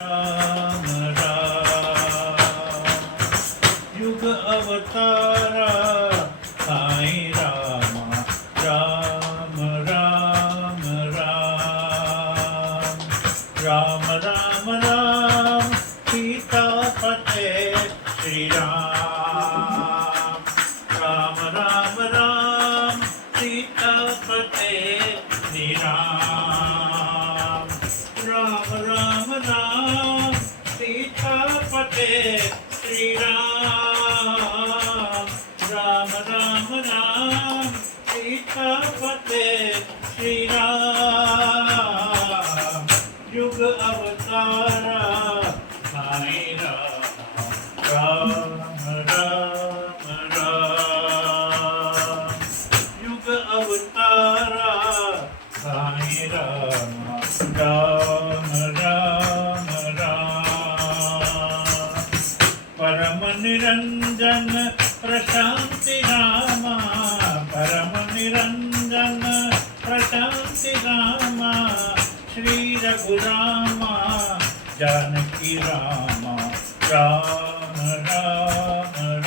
राम राम युग अवतारा साई रामा राम राम राम राम राम राम सीतापते श्री राम राम राम राम सीतापते श्री राम राम राम राम सीतापते श्री राम राम राम राम सीतापते श्री राम युग अवतारा साई राम राम राम युग अवतारा साई राम राम राम राम परम निरंजन प्रशांति रामा परम निरंजन प्रशांति रामा श्री रघुरामा जानकी रामा राम राम